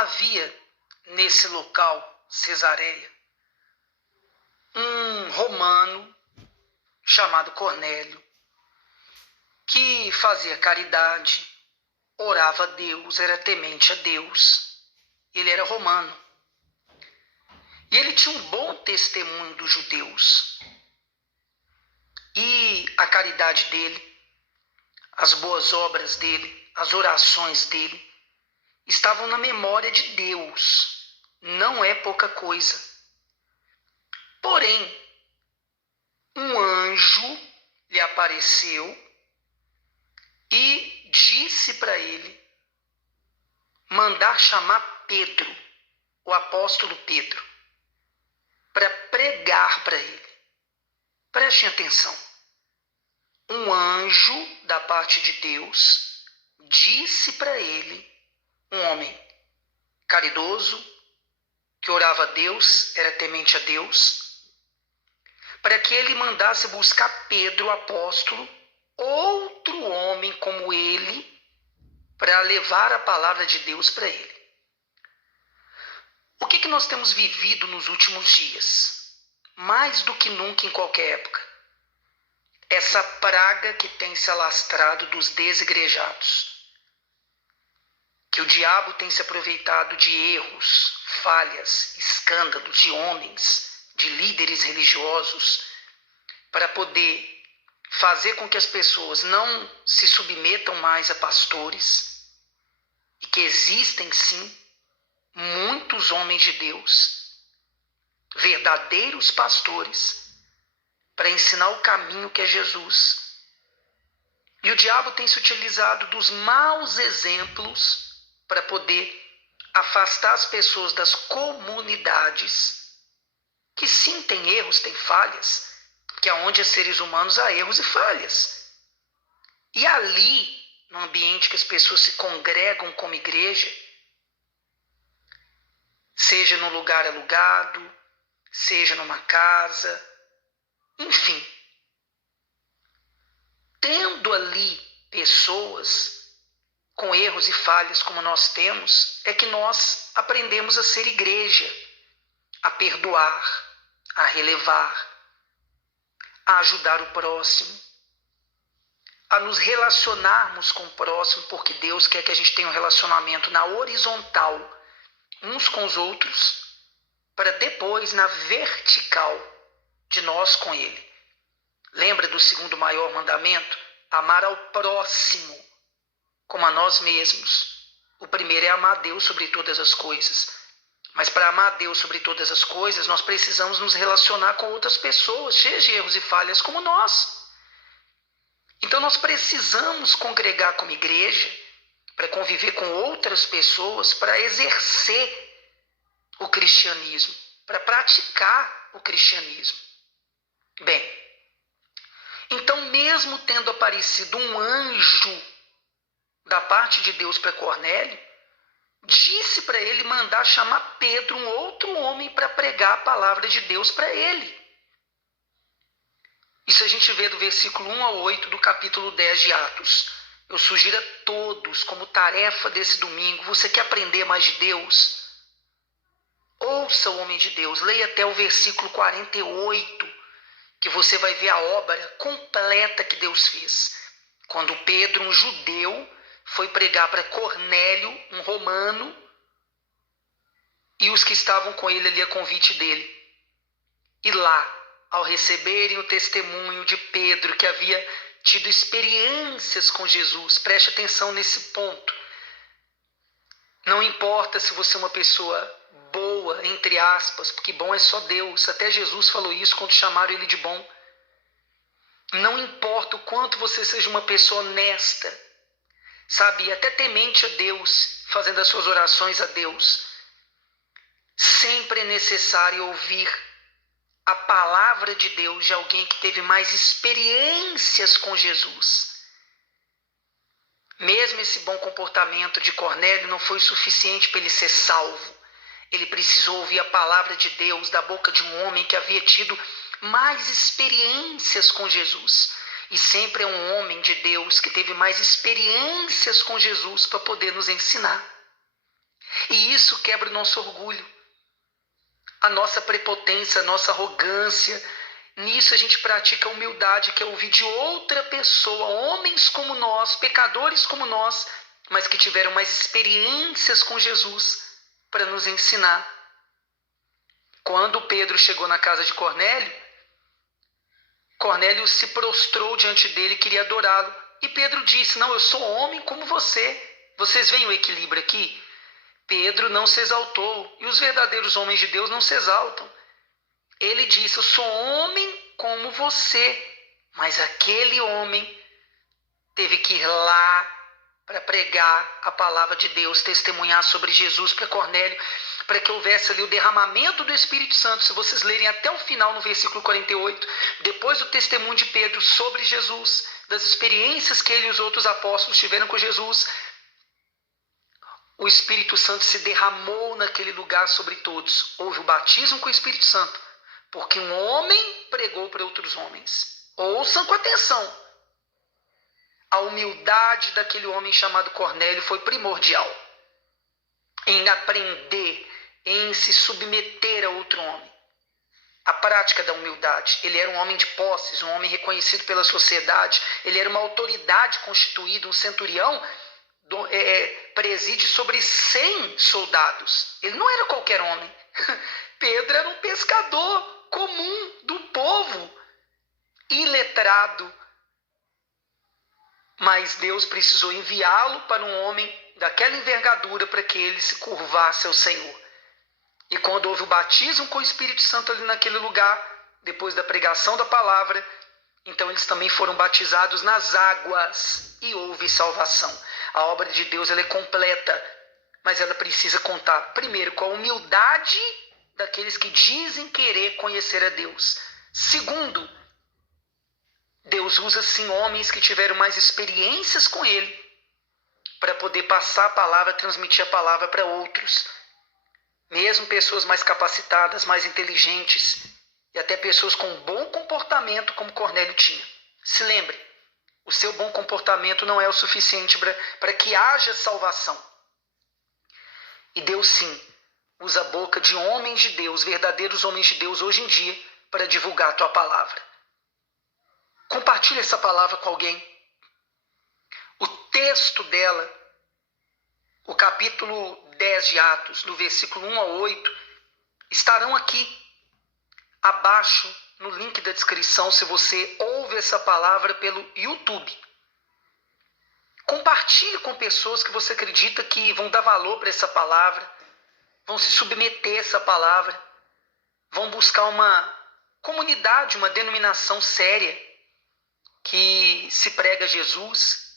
Havia nesse local, Cesareia, um romano chamado Cornélio, que fazia caridade, orava a Deus, era temente a Deus. Ele era romano. E ele tinha um bom testemunho dos judeus. E a caridade dele, as boas obras dele, as orações dele, estavam na memória de Deus. Não é pouca coisa. Porém, um anjo lhe apareceu e disse para ele mandar chamar Pedro, o apóstolo Pedro, para pregar para ele. Prestem atenção. Um anjo da parte de Deus disse para ele, um homem caridoso, que orava a Deus, era temente a Deus, para que ele mandasse buscar Pedro, o apóstolo, outro homem como ele, para levar a palavra de Deus para ele. O que nós temos vivido nos últimos dias? Mais do que nunca em qualquer época. Essa praga que tem se alastrado dos desigrejados. Que o diabo tem se aproveitado de erros, falhas, escândalos de homens, de líderes religiosos, para poder fazer com que as pessoas não se submetam mais a pastores, e que existem sim muitos homens de Deus, verdadeiros pastores, para ensinar o caminho que é Jesus. E o diabo tem se utilizado dos maus exemplos para poder afastar as pessoas das comunidades, que sim, tem erros, tem falhas, que aonde há seres humanos há erros e falhas. E ali, no ambiente que as pessoas se congregam como igreja, seja num lugar alugado, seja numa casa, enfim, tendo ali pessoas com erros e falhas como nós temos, é que nós aprendemos a ser igreja, a perdoar, a relevar, a ajudar o próximo, a nos relacionarmos com o próximo, porque Deus quer que a gente tenha um relacionamento na horizontal, uns com os outros, para depois na vertical de nós com Ele. Lembra do segundo maior mandamento? Amar ao próximo como a nós mesmos. O primeiro é amar a Deus sobre todas as coisas. Mas para amar a Deus sobre todas as coisas, nós precisamos nos relacionar com outras pessoas, cheias de erros e falhas como nós. Então nós precisamos congregar como igreja, para conviver com outras pessoas, para exercer o cristianismo, para praticar o cristianismo. Bem, então mesmo tendo aparecido um anjo da parte de Deus para Cornélio, disse para ele mandar chamar Pedro, um outro homem, para pregar a palavra de Deus para ele. Isso a gente vê do versículo 1 a 8 do capítulo 10 de Atos. Eu sugiro a todos, como tarefa desse domingo, você quer aprender mais de Deus? Ouça o homem de Deus, leia até o versículo 48, que você vai ver a obra completa que Deus fez. Quando Pedro, um judeu, foi pregar para Cornélio, um romano, e os que estavam com ele ali a convite dele. E lá, ao receberem o testemunho de Pedro, que havia tido experiências com Jesus, preste atenção nesse ponto. Não importa se você é uma pessoa boa, entre aspas, porque bom é só Deus. Até Jesus falou isso quando chamaram ele de bom. Não importa o quanto você seja uma pessoa honesta, sabe, até temente a Deus, fazendo as suas orações a Deus, sempre é necessário ouvir a palavra de Deus de alguém que teve mais experiências com Jesus. Mesmo esse bom comportamento de Cornélio não foi suficiente para ele ser salvo. Ele precisou ouvir a palavra de Deus da boca de um homem que havia tido mais experiências com Jesus. E sempre é um homem de Deus que teve mais experiências com Jesus para poder nos ensinar. E isso quebra o nosso orgulho, a nossa prepotência, a nossa arrogância. Nisso a gente pratica a humildade, que é ouvir de outra pessoa, homens como nós, pecadores como nós, mas que tiveram mais experiências com Jesus para nos ensinar. Quando Pedro chegou na casa de Cornélio, Cornélio se prostrou diante dele e queria adorá-lo. E Pedro disse: não, eu sou homem como você. Vocês veem o equilíbrio aqui? Pedro não se exaltou, e os verdadeiros homens de Deus não se exaltam. Ele disse: eu sou homem como você. Mas aquele homem teve que ir lá para pregar a palavra de Deus, testemunhar sobre Jesus para Cornélio, para que houvesse ali o derramamento do Espírito Santo. Se vocês lerem até o final, no versículo 48, depois do testemunho de Pedro sobre Jesus, das experiências que ele e os outros apóstolos tiveram com Jesus, o Espírito Santo se derramou naquele lugar sobre todos. Houve o batismo com o Espírito Santo, porque um homem pregou para outros homens. Ouçam com atenção. A humildade daquele homem chamado Cornélio foi primordial em aprender, em se submeter a outro homem. A prática da humildade. Ele era um homem de posses, um homem reconhecido pela sociedade. Ele era uma autoridade constituída, um centurião, preside sobre 100 soldados. Ele não era qualquer homem. Pedro era um pescador comum do povo, iletrado. Mas Deus precisou enviá-lo para um homem daquela envergadura para que ele se curvasse ao Senhor. E quando houve o batismo com o Espírito Santo ali naquele lugar, depois da pregação da palavra, então eles também foram batizados nas águas e houve salvação. A obra de Deus ela é completa, mas ela precisa contar, primeiro, com a humildade daqueles que dizem querer conhecer a Deus. Segundo, Deus usa sim homens que tiveram mais experiências com Ele para poder passar a palavra, transmitir a palavra para outros. Mesmo pessoas mais capacitadas, mais inteligentes e até pessoas com bom comportamento como Cornélio tinha. Se lembre, o seu bom comportamento não é o suficiente para que haja salvação. E Deus sim usa a boca de homens de Deus, verdadeiros homens de Deus hoje em dia, para divulgar a tua palavra. Compartilhe essa palavra com alguém. O texto dela, o capítulo 10 de Atos, do versículo 1 a 8, estarão aqui abaixo no link da descrição se você ouve essa palavra pelo YouTube. Compartilhe com pessoas que você acredita que vão dar valor para essa palavra, vão se submeter a essa palavra, vão buscar uma comunidade, uma denominação séria que se prega Jesus,